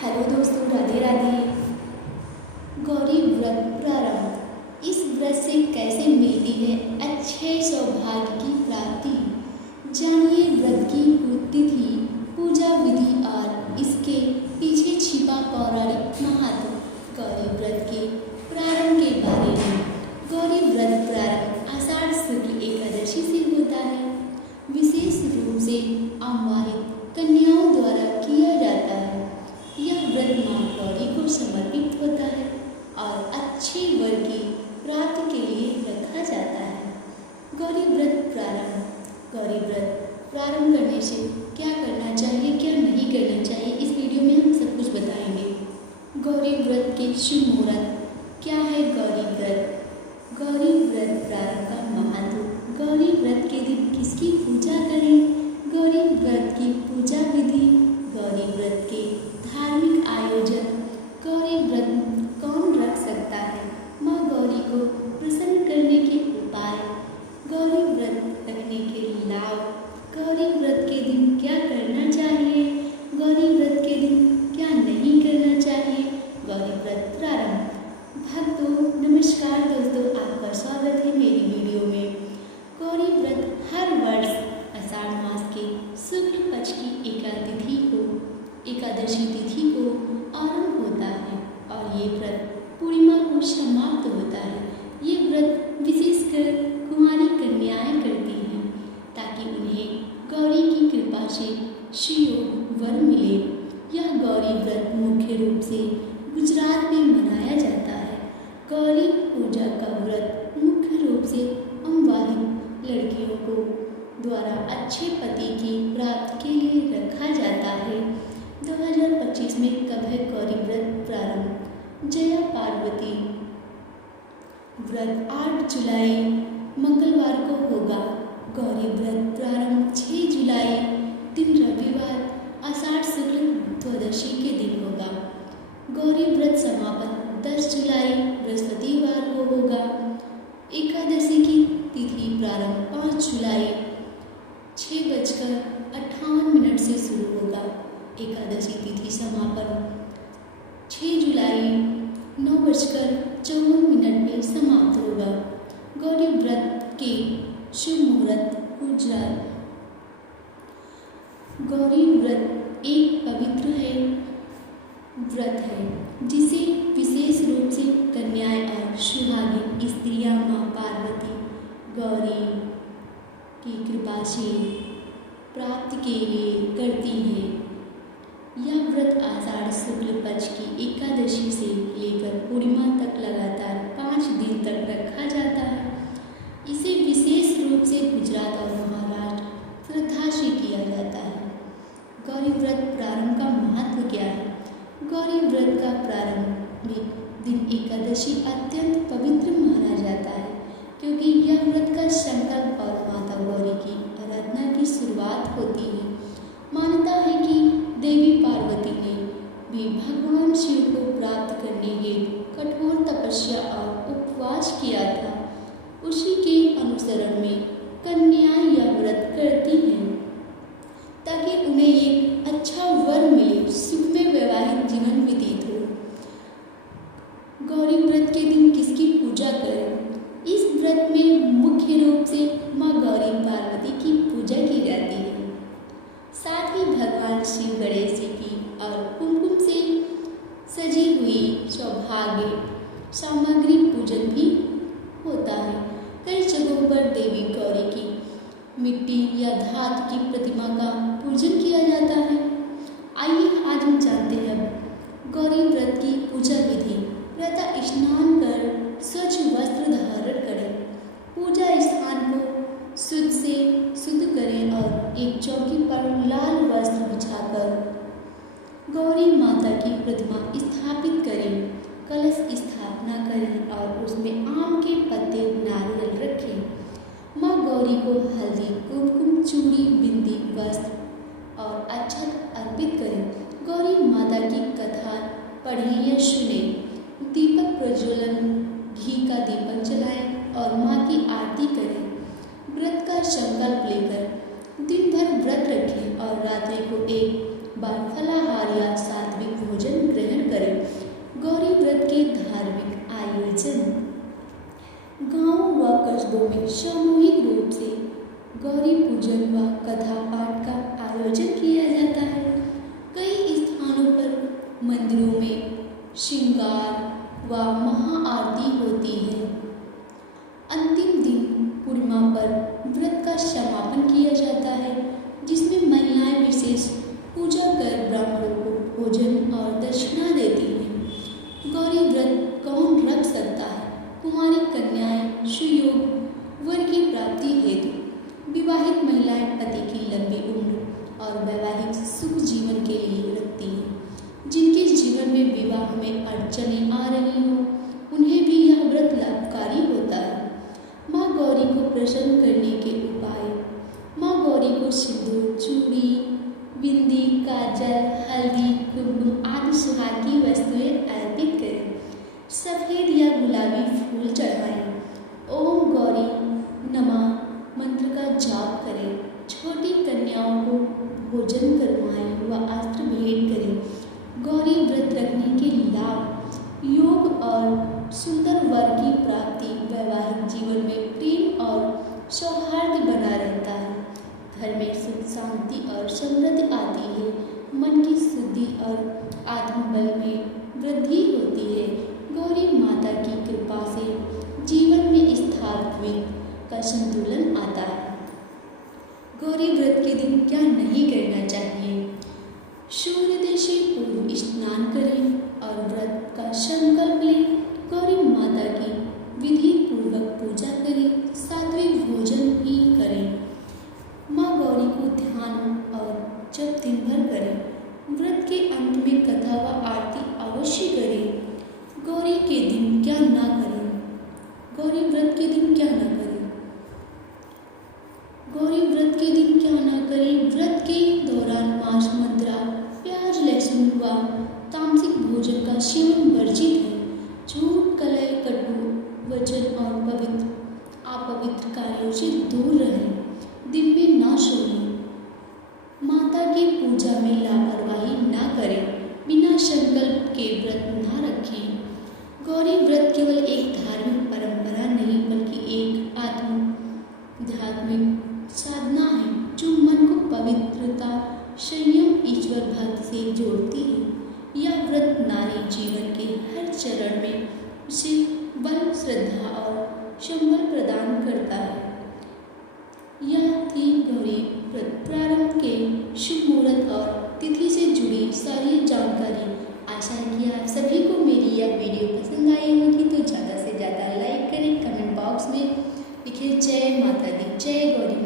Hello दोस्तों, राधे राधे। गौरी व्रत प्रारंभ। इस व्रत से कैसे मिलती है अच्छे सौभाग्य की प्राप्ति, जानिए व्रत की तिथि, पूजा विधि और इसके पीछे छिपा पौराणिक महत्व। गौरी व्रत के प्रारंभ के बारे में। गौरी व्रत प्रारंभ आषाढ़ शुक्ल एकादशी से होता है। विशेष रूप से अविवाहित कन्याओं द्वारा किया जाता है। यह व्रत मां गौरी को समर्पित होता है और अच्छे वर की प्राप्ति के लिए रखा जाता है। गौरी व्रत प्रारंभ। गौरी व्रत प्रारंभ करने से क्या करना चाहिए, क्या नहीं करना चाहिए, इस वीडियो में हम सब कुछ बताएंगे। गौरी व्रत के शुभ मुहूर्त क्या है। गौरी व्रत। गौरी व्रत प्रारंभ का महत्व। गौरी व्रत के दिन किसकी पूजा करें। गौरी व्रत की पूजा विधि। गौरी व्रत के धार्मिक आयोजन। गौरी व्रत कौन रख सकता है। माँ गौरी को प्रसन्न करने के उपाय। गौरी व्रत रखने के लाभ। गौरी व्रत के दिन क्या करना चाहिए। गौरी व्रत के दिन क्या नहीं करना चाहिए। गौरी व्रत प्रारंभ। भक्तों नमस्कार दोस्तों, आपका स्वागत है मेरी वीडियो में। गौरी व्रत हर वर्ष आषाढ़ मास के शुक्ल पक्ष की एकादशी तिथि को आरंभ होता है और ये व्रत पूर्णिमा को समाप्त होता है। ये व्रत विशेषकर कुंवारी कन्याएं करती हैं ताकि उन्हें गौरी की कृपा से सुयोग वर मिले। यह गौरी व्रत मुख्य रूप से गुजरात में मनाया जाता है। गौरी पूजा का व्रत मुख्य रूप से अविवाहित लड़कियों को द्वारा अच्छे पति की प्राप्ति के लिए रखा जाता है। 2025 में कब है गौरी व्रत प्रारंभ। जया पार्वती व्रत 8 जुलाई मंगलवार को होगा। गौरी व्रत प्रारंभ 6 जुलाई दिन रविवार आषाढ़ शुक्ल द्वादशी के दिन होगा। गौरी व्रत समापन 10 जुलाई बृहस्पतिवार को होगा। एकादशी की तिथि प्रारंभ 5 जुलाई 6:58 से शुरू होगा। एकादशी तिथि समापन 6 जुलाई 9:54 में समाप्त होगा। गौरी व्रत के शुभ मुहूर्त गुजरात। गौरी व्रत एक पवित्र व्रत है जिसे विशेष रूप से कन्याएं और सुहागिन स्त्रियां मां पार्वती गौरी की कृपा से प्राप्ति के लिए करती हैं। यह व्रत आषाढ़ शुक्ल पक्ष की एकादशी से लेकर पूर्णिमा तक लगातार 5 दिन तक रखा जाता है। इसे विशेष रूप से गुजरात और महाराष्ट्र श्रद्धा से किया जाता है। गौरी व्रत प्रारंभ का महत्व क्या है। गौरी व्रत का प्रारंभिक दिन एकादशी अत्यंत पवित्र माना जाता है क्योंकि यह व्रत का संकल्प और माता गौरी की आराधना की शुरुआत होती है। मान्यता है कि देवी पार्वती ने भी भगवान शिव को प्राप्त करने हेतु कठोर तपस्या और उपवास किया था। उसी के अनुसरण में कन्याएं यह व्रत करती हैं ताकि उन्हें एक अच्छा वर मिले, सुखमय वैवाहिक जीवन व्यतीत हो। गौरी व्रत के दिन किसकी पूजा करें। इस व्रत में मुख्य रूप से माँ गौरी पार्वती की पूजा की जाती है। साथ ही भगवान शिव गणेश जी की और कुमकुम से सजी हुई सौभाग्य सामग्री पूजन भी होता है। कई जगहों पर देवी गौरी की मिट्टी या धातु की प्रतिमा का पूजन किया जाता है। आइए आज हम जानते हैं गौरी व्रत की पूजा विधि। प्रातः स्नान कर स्वच्छ वस्त्र धारण करें। पूजा स्थान को शुद्ध करें और एक चौकी पर लाल वस्त्र बिछाकर गौरी माता की प्रतिमा स्थापित करें। कलश स्थापना करें और उसमें आम के पत्ते नारियल रखें। माँ गौरी को हल्दी कुमकुम चूड़ी बिंदी वस्त्र और अक्षत अर्पित करें। गौरी माता की कथा पढ़ें या सुनें। दीपक प्रज्वलन, घी का दीपक जलाएं और माँ की आरती करें। व्रत का संकल्प लेकर दिन भर व्रत रखें और रात्रि को एक बार फलाहार या सात्विक भोजन मंदिरों में श्रृंगार व महाआरती होती है। अंतिम दिन पूर्णिमा पर व्रत का समापन किया जाता है, जिसमें महिलाएं विशेष पूजा कर ब्राह्मणों को भोजन और दक्षिणा देती हैं। गौरी व्रत कौन रख सकता है? कुंवारी कन्याएं सुयोग वर की प्राप्ति हेतु, विवाहित महिलाएं पति की लंबी उम्र और वैवाहिक सुख जीवन के लिए रखती हैं। जिनके जीवन में विवाह में अड़चनें आ रही हों, उन्हें भी यह व्रत लाभकारी होता है। माँ गौरी को प्रसन्न करने के उपाय। माँ गौरी को सिंदूर, चूड़ी, बिंदी, काजल, हल्दी, कुमकुम आदि सुहाग की वस्तुएं अर्पित करें। सफेद या गुलाबी फूल चढ़ाएं। ओम गौरी नमः मंत्र का जाप करें। छोटी कन्याओं को भोजन करवाएं व अस्त्र भेंट करें। गौरी व्रत रखने के लाभ: योग और सुंदर वर की प्राप्ति, वैवाहिक जीवन में प्रेम और सौहार्द बना रहता है, घर में सुख शांति और समृद्धि आती है, मन की शुद्धि और आत्मबल में वृद्धि होती है। गौरी माता की कृपा से जीवन में स्थायित्व का संतुलन आता है। गौरी व्रत के दिन क्या नहीं करना चाहिए? सूर्योदय से पूर्व स्नान करें और व्रत का संकल्प लें। गौरी माता की विधि पूर्वक पूजा करें, सात्विक भोजन भी करें। माँ गौरी को ध्यान और जप दिन भर करें। व्रत के अंत में कथा व आरती अवश्य करें। गौरी के दिन क्या ना करें? गौरी व्रत के दिन क्या ना करें? गौरी व्रत के दिन क्या ना करें? व्रत के दौरान मांस, मदिरा, प्याज, लहसुन व तामसिक भोजन का सेवन वर्जित है। झूठ, कलह, कटु वचन और अपवित्र कार्यों से दूर रहें। दिन में ना सोएं। माता की पूजा में लापरवाही ना करें। बिना संकल्प के व्रत ना रखें। गौरी व्रत केवल एक धार्मिक परंपरा नहीं, बल्कि एक आध्यात्मिक साधना है जो मन को पवित्रता, संयम, ईश्वर भक्ति से जोड़ती है। यह व्रत नारी जीवन के हर चरण में उसे बल, श्रद्धा और संबल प्रदान करता है। यह थी गौरी व्रत प्रारंभ के शुभ मुहूर्त और तिथि से जुड़ी सारी जानकारी। आशा है कि आप सभी को मेरी यह वीडियो पसंद आई होगी, तो ज़्यादा से ज़्यादा लाइक करें, कमेंट बॉक्स में लिखें जय माता दी, जय गौरी।